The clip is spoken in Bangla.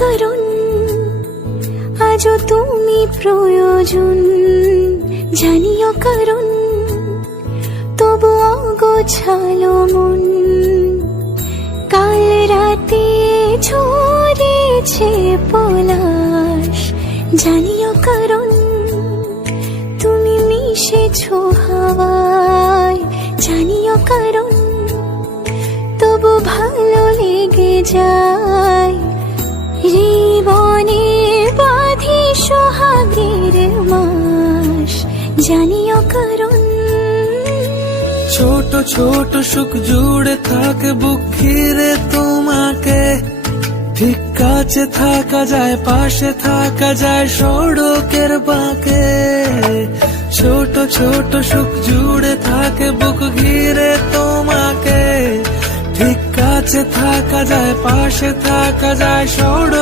কারণ আজও তুমি প্রয়োজন, জানিও কারণ তবু অগোছালো মন। কাল রাতে ঝরেছে পলাশ, জানিও কারণ তুমি মিশেছো হাওয়ায়, জানিও কারণ তবু ভালো লেগে যায়। জীবনে বাঁধি সোহাগের মাস, জানিও কারণ ছোট ছোট সুখ জুড়ে থাকে বুক ঘিরে তোমাকে। ঠিক কাছে থাকা যায়, পাশে থাকা যায় সড়কের বাঁকে। ছোট ছোট সুখ জুড়ে থাকে বুক ঘিরে তোমাকে। ঠিক কাছে থাকা যায়, পাশে থাকা যায় সড়ক